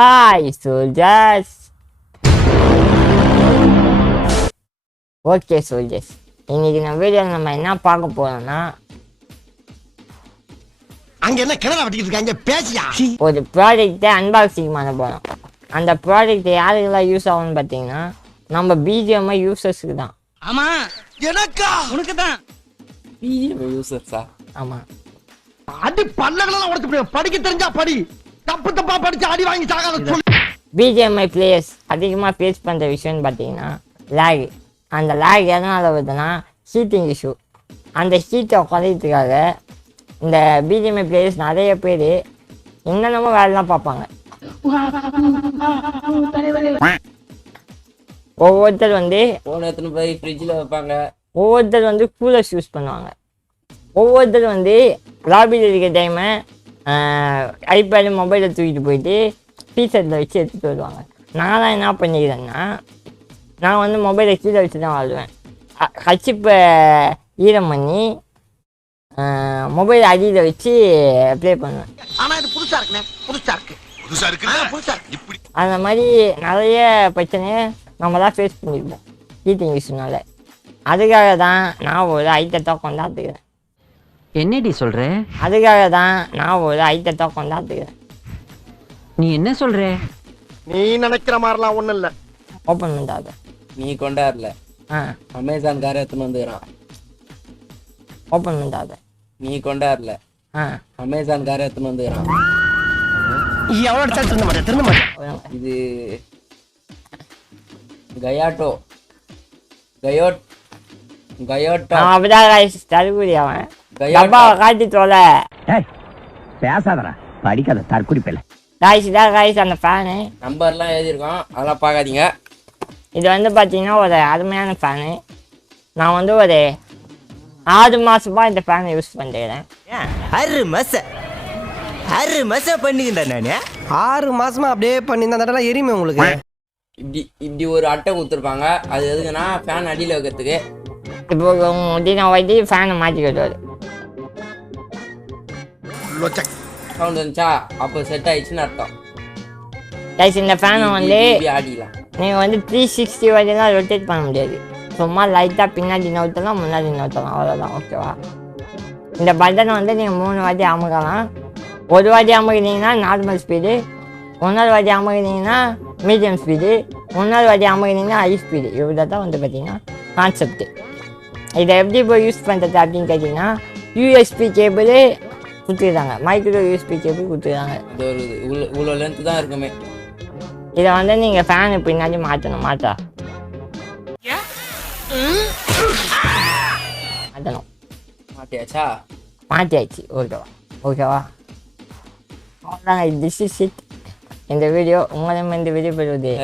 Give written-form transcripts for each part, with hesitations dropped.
Hi, soldiers. Okay soldiers. இன்னைக்கு நம்ம வீடியோவில் நம்ம என்ன பார்க்க போறோம்னா அங்க என்ன கிணறு வெட்டிட்டு இருக்காங்க பேசியா ஒரு ப்ராடக்ட்டை அன்பாக்சிங் பண்ண போறோம். அந்த ப்ராடக்ட் யாருக்கெல்லாம் யூஸ் ஆகும்னு பார்த்தீங்கன்னா நம்ம பிஜிஎம்ஐ யூசர்ஸுக்கு தான். ஆமா எனக்கா உனக்கு தான் பிஜிஎம் யூசர்ஸா? ஆமாம், அடி பல்லகளெல்லாம் உடைச்சு போய் படிக்க தெரிஞ்சா படி, தப்பு தப்பா படிச்சு அடி வாங்கி சாகாத சொல்லு. பிஜிஎம்ஐ பிளேயர்ஸ் அதிகமாக ஃபேஸ் பண்ணுற விஷயம்னு பார்த்தீங்கன்னா லேக். அந்த லேக் எதனால் வருதுன்னா ஹீட்டிங் இஷ்யூ. அந்த ஹீட்டை குறையிறதுக்காக இந்த பிஜிஎம்ஐ பிளேயர்ஸ் நிறைய பேர் என்னென்னமோ வேலைலாம் பார்ப்பாங்க. ஒவ்வொருத்தர் வந்து ஃபோன் எடுத்துன்னு போய் ஃப்ரிட்ஜில் வைப்பாங்க. ஒவ்வொருத்தர் வந்து கூலர்ஸ் யூஸ் பண்ணுவாங்க. ஒவ்வொருத்தர் வந்து லாபியில் இருக்கிற டைமை ஐபேடு மொபைலை தூக்கிட்டு போயிட்டு டீஷர்ட்டில் வச்சு எடுத்துகிட்டு வருவாங்க. நான்லாம் என்ன பண்ணிக்கிறேன்னா நான் வந்து மொபைலை கீழே வச்சு தான் வாழ்வேன். கச்சிப்பை ஈரம் பண்ணி மொபைல் அடியில் வச்சு ப்ளே பண்ணுவேன். ஆனா இது புதுசா இருக்குண்ணே, புதுசா இருக்கு புதுசா இருக்கு இப்படி. அந்த மாதிரி நிறைய பிரச்சனையை நம்ம தான் ஃபேஸ் பண்ணியிருப்போம் ஹீட்டிங் இஷ்யூனால. அதுக்காக தான் நான் ஒரு ஐட்டத்தை கொண்டாந்துக்கிறேன். என்னடி சொல்ற? அதுக்காக தான் நான் ஒரு ஐட்டத்தை கொண்டாந்துக்கிறேன். நீ என்ன சொல்ற? நீ நினைக்கிற மாதிரிலாம் ஒண்ணும் இல்ல. ஓப்பன் பண்ணாத. நீ கொண்டாடல, அமேசான் கார எடுத்துன்னு வந்துக்கிறான். ஓப்பன் பண்ணாத. நீ கொண்டாடல, அமேசான் கார எடுத்துன்னு வந்துக்கிறான். எவ்வளவு அடிச்சாலும் திரும்ப மாட்டேன். இது கயாட்டோ கயோட்டோ அப்படிதான் காய்ச்சி தருக்குடி அவன் டப்பாவை காட்டி தோல பேசாதடா, படிக்காத தற்குறி பேல. காய்ச்சி தான் காய்ச்சி அந்த ஃபேனு. நம்பர்லாம் எழுதியிருக்கோம், அதெல்லாம் பார்க்காதீங்க. இது வந்து பார்த்தீங்கன்னா ஒரு அருமையான ஃபேனு. நான் வந்து ஒரு 6 மாதமாக இந்த ஃபேனை யூஸ் பண்ணிக்கிறேன். 6 மாசம் பண்ணிக்கிட்டேன் நானு. 6 மாசமா அப்படியே பண்ணியிருந்தா எரியுமே உங்களுக்கு. இப்படி ஒரு அட்டை கொடுத்துருப்பாங்க. அது எதுக்குன்னா ஃபேன் அடியில் வைக்கிறதுக்கு. இப்போ நான் வைத்து ஃபேனை மாற்றி கட்டுவார். சவுண்ட் வந்துச்சா அப்போ செட் ஆயிடுச்சுன்னு அர்த்தம். கைஸ் இந்த ஃபேனை வந்து ஆடிக்கலாம். நீங்கள் வந்து 360 வரையெல்லாம் ரொட்டேட் பண்ண முடியாது. சும்மா லைட்டாக பின்னாடி நவுத்தலாம், முன்னாடி நவுத்தலாம், அவ்வளோதான். ஓகேவா? இந்த பட்டனை வந்து நீங்கள் 3 வாட்டி அமுக்கலாம். ஒரு வாட்டி அமுக்கினீங்கன்னா நார்மல் ஸ்பீடு, 1 வாட்டி அமுக்கினீங்கன்னா மீடியம் ஸ்பீடு, 1 வாட்டி அமுக்கினீங்கன்னா ஹை ஸ்பீடு. இவ்வளோ தான் வந்து பார்த்தீங்கன்னா கான்செப்ட்டு. இதை எப்படி போய் யூஸ் பண்ணுறது அப்படின்னு கேட்டிங்கன்னா யூஎஸ்பி கேபிள் கொடுத்துருக்காங்க, மைக்ரோ யூஎஸ்பி கேபிள் கொடுத்துருக்காங்க. அது ஒரு இவ்வளோ லென்த்து தான் இருக்குமே. இதை வந்து நீங்கள் ஃபேனு பின்னாடி மாற்றணும். மாற்றணும் மாட்டியாச்சா? மாற்றியாச்சு. ஓகேவா? அவ்வளோதாங்க. This is it. இந்த வீடியோ உங்களிடம் இந்த வீடியோ பெறுவது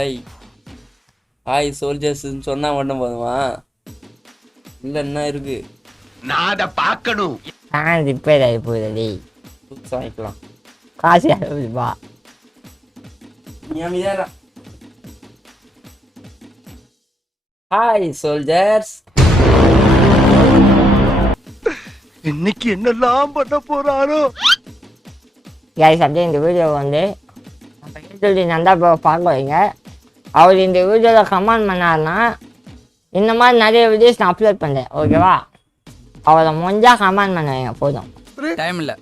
ஹாய் சோல்ஜர்ஸ்ன்னு சொன்னால் மட்டும் போதுமா? இல்லை என்ன இருக்கு? நான் அதை பார்க்கணும். ஃபேன் ரிப்பேர் ஆகி போகுது. புதுசாக வாங்கிக்கலாம். காசு யாருப்பா? ஹாய் சோல்ஜர்ஸ், இன்னைக்கு என்னெல்லாம் பண்ண போறாரோ. கைஸ் அப்படியே இந்த வீடியோவை வந்து நம்ம நந்தா பார்க்க வைங்க. அவர் இந்த வீடியோவில் கமெண்ட் பண்ணாருன்னா இந்த மாதிரி நிறைய வீடியோஸ் நான் அப்லோட் பண்ணுறேன். ஓகேவா? அவரை முடிஞ்சா கமெண்ட் பண்ண வைங்க போதும். டைம் இல்ல.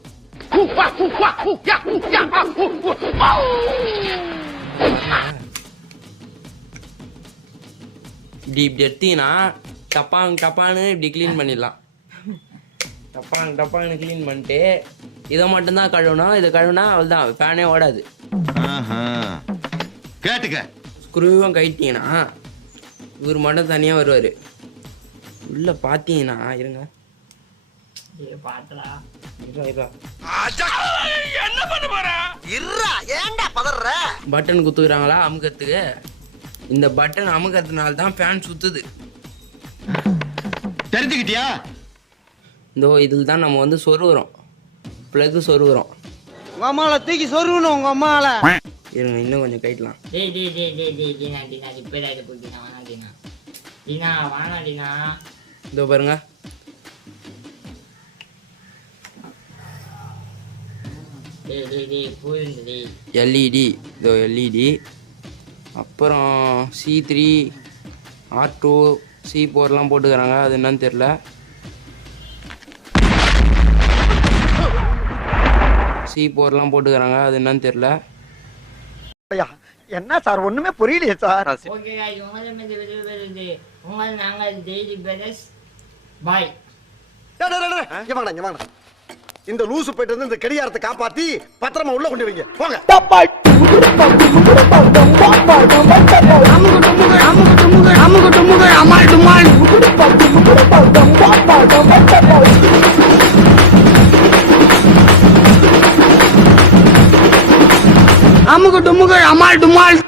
இப்படி எடுத்தீங்கன்னா டப்பான்னு இப்படி க்ளீன் பண்ணிடலாம். டப்பான்னு க்ளீன் பண்ணிட்டு இதை மட்டும்தான் கழுவணும். இதை கழுவுனா அவள் தான் ஃபேனே ஓடாது. கேட்டுக்க. ஸ்க்ரூவும் கட்டிட்டீங்கன்னா இவர் மட்டும் தனியாக வருவார். உள்ள பார்த்தீங்கன்னா இருங்க பட்டன் குத்துக்கிறாங்களா அமுக்கிறதுக்கு. இந்த பட்டன் அமுக்கிறதுனால தான் ஃபேன் சுத்துது. தெரிஞ்சுக்கிட்டியா? இந்த இதில் தான் நம்ம வந்து சொருகிறோம், ப்ளக்கு சொருகிறோம். உங்க அம்மாவை தூக்கி சொருகணும். உங்க அம்மாவை இருங்க இன்னும் கொஞ்சம் கைட்டலாம். இதோ பாருங்க, எல்இடி, இதோ எல்இடி. அப்புறம் C3 R2 C4லாம் போட்டுக்கிறாங்க, அது என்னன்னு தெரில. C4லாம் போட்டுக்கிறாங்க, அது என்னன்னு தெரில. என்ன சார் ஒண்ணுமே புரியலையே சார். ஓகே गाइस, உங்களிடமிருந்து விடைபெறுவது உங்கள் நாங்கள் டெய்லி பிரதர்ஸ். பாய். இங்க வாங்க. இந்த லூசு போயிட்டு வந்து இந்த கடியாரத்தை காப்பாத்தி பத்திரமா உள்ள கொண்டு வைங்க. போங்க. அமுகு டுமுகு அமால் டுமால்.